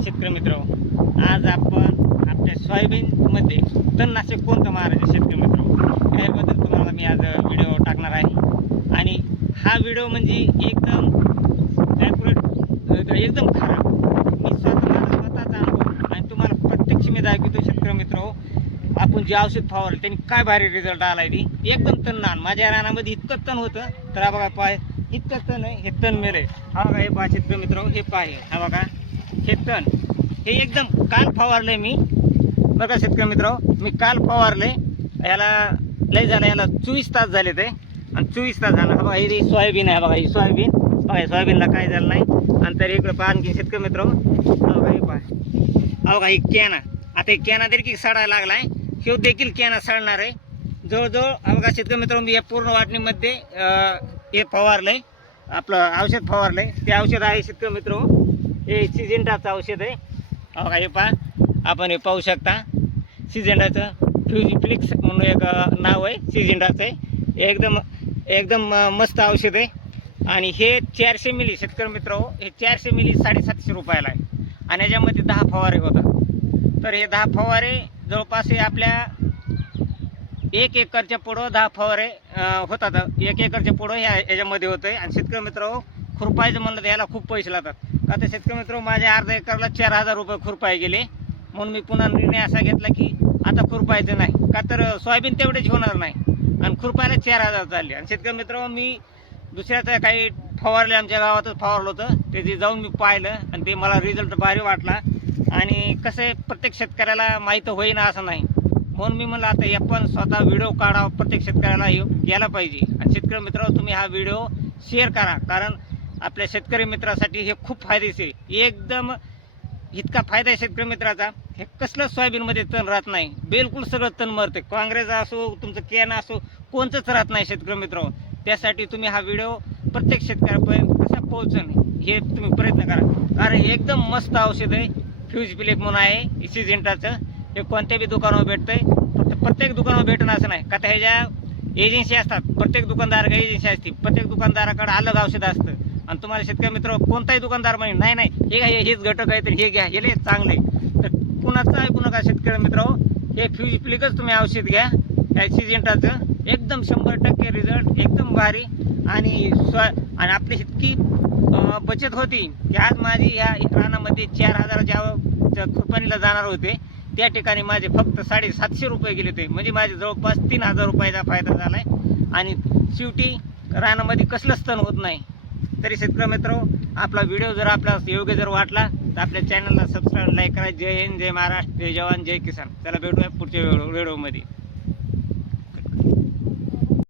Morning शेतकरी मित्रांनो, आज आपण आपल्या सोयाबीनमध्ये तणनाशक कोणतं मारायचं शेतकरी मित्रांनो याबद्दल तुम्हाला मी आज व्हिडिओ टाकणार आहे। आणि हा व्हिडिओ म्हणजे एकदम ॲक्युरेट, एकदम खरा मी स्वतःचा अनुभव आणि तुम्हाला प्रत्यक्ष मी दाखवतो शेतकरी मित्रांनो। आपण जे औषध फवारलं त्यांनी काय भारी रिझल्ट आला आहे, एकदम तण माझ्या रानामध्ये इतकं तण होतं तर हा बघा पाय इतकं तण आहे, हे तण मेले। हा बघा हे पहा शेतकरी मित्रांनो, हे पाय हा बघा हे तण हे एकदम काल फवारले मी बघा शेतकरी मित्रांनो, मी काल फवारले याला लय झालं, याला 24 तास झाले ते आणि 24 तास झाला। हा बघा ही सोयाबीन आहे, बघा ही सोयाबीन बघा, सोयाबीनला काय झालं नाही। आणि तर इकडं पहा आणखी शेतकरी मित्रांनो, हा बघा हे पहा, हा बघा ही कॅना, आता हे कॅना देखील सडायला लागलाय, हे देखील कॅना सडणार आहे जवळजवळ। हा बघा शेतकरी मित्रांनो, मी या पूर्ण वाटणीमध्ये हे फवारलंय, आपलं औषध फवारलंय, ते औषध आहे शेतकरी मित्रांनो, हे सिजेंटाचं औषध आहे। बघा हे पहा, आपण हे पाहू शकता सिजेंटाचं फ्युजिफ्लिक्स म्हणून एक नाव आहे सिजेंटाचं आहे। एकदम एकदम मस्त औषध आहे आणि हे 400 मिली शेतकरी मित्रांनो, हे 400 मिली 750 रुपयाला आहे आणि याच्यामध्ये 10 फवारे होतात। तर हे 10 फवारे जवळपास हे आपल्या 1 एकरच्या पुढं 10 फवारे होतात। 1 एकरच्या पुढं याच्यामध्ये होतं आहे। आणि शेतकरी मित्रांनो, खुरपायचं म्हणलं तर याला खूप पैसे लागतात, का तर शेतकरी मित्रांनो माझ्या अर्धा एकरला 4000 रुपये खुरपाय गेले। म्हणून मी पुन्हा निर्णय असा घेतला की आता खुरपायचं नाही, का तर सोयाबीन तेवढेच होणार नाही आणि खुरपायला 4000 चालले। आणि शेतकरी मित्रांनो, मी दुसऱ्याचं काही फवारले, आमच्या गावातच फवारलं होतं, ते जाऊन मी पाहिलं आणि ते मला रिझल्ट भारी वाटला। आणि कसं आहे, प्रत्येक शेतकऱ्याला माहीत होईना असं नाही, म्हणून मी म्हणलं आता आपण स्वतः व्हिडिओ काढावा, प्रत्येक शेतकऱ्याला गेला पाहिजे। आणि शेतकरी मित्रांनो, तुम्ही हा व्हिडिओ शेअर करा, कारण आपल्या शेतकरी मित्रासाठी हे खूप फायदेशीर, एकदम इतका फायदा आहे शेतकरी मित्राचा, हे कसलं सोयाबीनमध्ये तण राहत नाही, बिलकुल सगळं तण मरते, काँग्रेस असो तुमचं कॅन असो कोणतंच राहत नाही शेतकरी मित्रांनो। त्यासाठी तुम्ही हा व्हिडिओ प्रत्येक शेतकऱ्यापर्यंत कसा पोहोचन हे तुम्ही प्रयत्न करा, कारण हे एकदम मस्त औषध आहे, फ्युजिफ्लिक म्हणून आहे सिजेंटाचं, हे कोणत्या बी दुकानावर भेटतंय, फक्त प्रत्येक दुकानावर भेटणं असं नाही, का तर ह्याच्या एजन्सी असतात, प्रत्येक दुकानदार एजन्सी असते, प्रत्येक दुकानदाराकडे अलग औषध असतं। आणि तुम्हाला शेतकरी मित्र कोणताही दुकानदार म्हणजे नाही नाही हे घ्या, हेच घटक आहे तर हे घ्या, हे चांगले, तर कुणाचं ऐकू नका शेतकरी मित्र, हे फ्युजिफ्लिकच तुम्ही औषध घ्या, ह्या सिजेंटाचं एकदम 100% रिझल्ट, एकदम भारी। आणि आपली इतकी बचत होती की आज माझी ह्या रानामध्ये 4000च्या खुरपणीला जाणार होते, त्या ठिकाणी माझे फक्त 750 रुपये गेले होते, म्हणजे माझे जवळपास 3000 रुपयाचा फायदा झाला आहे। आणि शेवटी रानामध्ये कसलंच तण होत नाही। तरी शेतकरी मित्र, आपला व्हिडिओ जर आपल्याला योग्य जर वाटला तर आपल्या चॅनलला सबस्क्राईब, लाईक करा। जय हिंद, जय महाराष्ट्र, जय जवान, जय किसान। चला भेटूया पुढच्या व्हिडिओमध्ये।